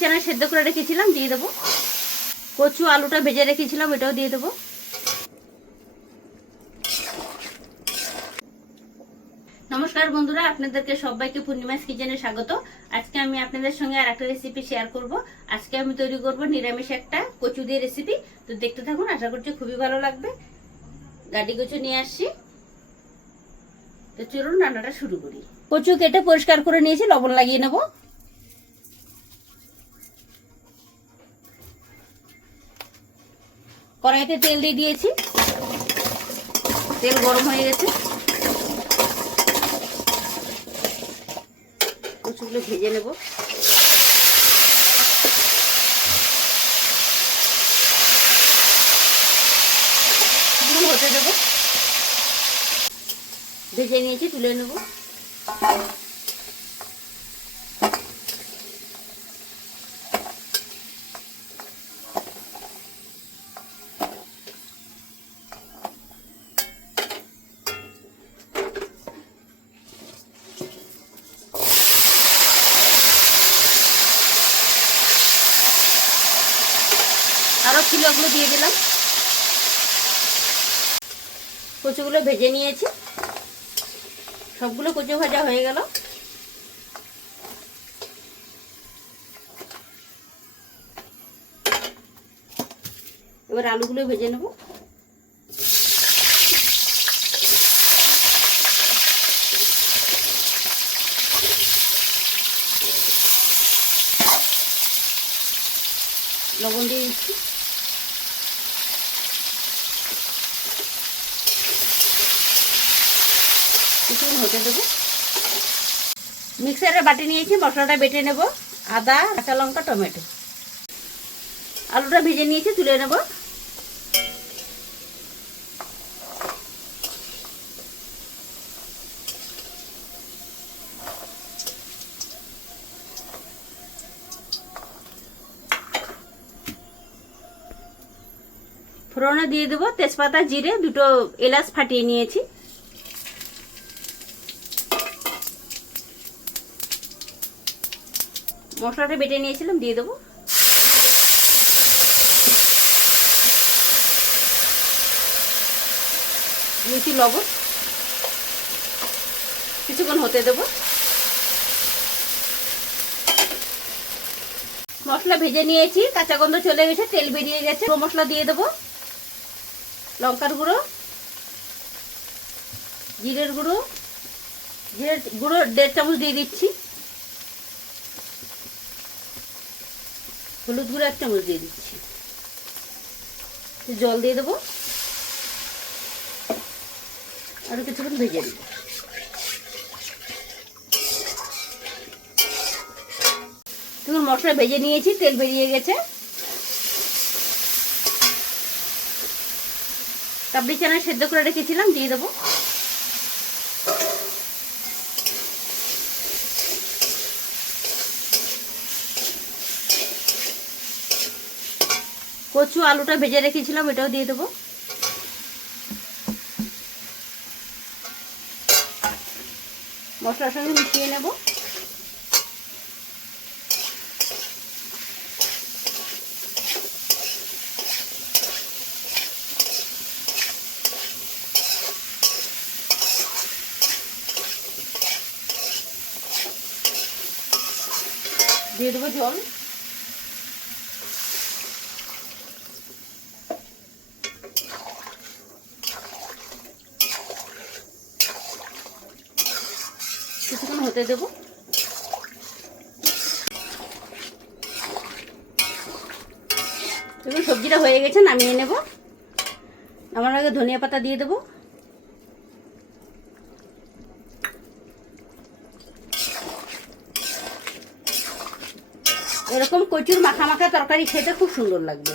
চানা সেদ্ধ করে রেখেছিলাম, দিয়ে দেবো। কচু আলুটা ভেজে রেখেছিলাম, এটাও দিয়ে দেবো। নমস্কার বন্ধুরা, আপনাদেরকে সবাইকে পূর্ণিমাস কিচেনে স্বাগত। আজকে আমি আপনাদের সঙ্গে আর একটা রেসিপি শেয়ার করব। আজকে আমি তৈরি করব নিরামিষ একটা কচু দিয়ে রেসিপি। তো দেখতে থাকুন, আশা করছি খুবই ভালো লাগবে। গাটি কচু নিয়ে আসছি, তো চলুন রান্নাটা শুরু করি। কচু কেটে পরিষ্কার করে নিয়েছি, লবণ লাগিয়ে নেব। কড়াইতে তেল দিয়ে দিয়েছি, তেল গরম হয়ে গেছে। কচুগুলো ভেজে নেব। হতে দেবো, ভেজে নিয়েছি, তুলে নেব। আরো কিলোগুলো দিয়ে দিলাম। কচুগুলো ভেজে নিয়েছি, সবগুলো কচু ভাজা হয়ে গেল। এবার আলুগুলো ভেজে নেব। লবণ দিয়ে দিচ্ছি। কিছুক্ষণ হতে দেবো। মিক্সারে বাটি নিয়েছি, মশলাটা বেটে নেব। আদা, কাঁচা লঙ্কা, টমেটো। আলুটা ভেজে নিয়েছি, তুলে নেব। ফোড়নে দিয়ে দেবো তেজপাতা, জিরে, দুটো এলাচ ফাটিয়ে নিয়েছি। মশলাটা বেটে নিয়েছিলাম, দিয়ে দেবো। দিয়েছি লবণ, কিছুক্ষণ হতে দেবো। মশলা ভেজে নিয়েছি, কাঁচা গন্ধ চলে গেছে, তেল বেরিয়ে গেছে। গুঁড়ো মশলা দিয়ে দেবো। লঙ্কার গুঁড়ো, জিরের গুঁড়ো, জিরের গুঁড়ো 1.5 চামচ দিয়ে দিচ্ছি। হলুদ গুঁড়ো 1 চামচ দিয়ে দিচ্ছি। জল দিয়ে দেবো, আরো কিছুক্ষণ ভেজে নেব। দেখুন মশলা ভেজে নিয়েছি, তেল বেরিয়ে গেছে। কাবলি চানা সেদ্ধ করে রেখেছিলাম, দিয়ে দেবো। কচু আলুটা ভেজে রেখেছিলাম, এটাও দিয়ে দেবো। মশলার সঙ্গে মিশিয়ে নেব। দিয়ে দেবো জল। কিছুক্ষণ হতে দেবো। দেখুন সবজিটা হয়ে গেছে, নামিয়ে নেব। আমার আগে ধনিয়া পাতা দিয়ে দেবো। এরকম কচুর মাখা মাখা তরকারি খেতে খুব সুন্দর লাগবে।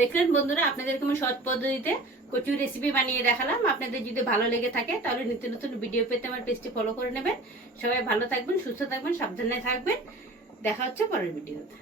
দেখলেন বন্ধুরা, আপনাদেরকে আমি সহজ পদ্ধতিতে কচুর রেসিপি বানিয়ে দেখালাম। আপনাদের যদি ভালো লেগে থাকে তাহলে নিত্য নতুন ভিডিও পেতে আমার পেজটি ফলো করে নেবেন। সবাই ভালো থাকবেন, সুস্থ থাকবেন, সাবধানে থাকবেন। দেখা হচ্ছে পরের ভিডিওতে।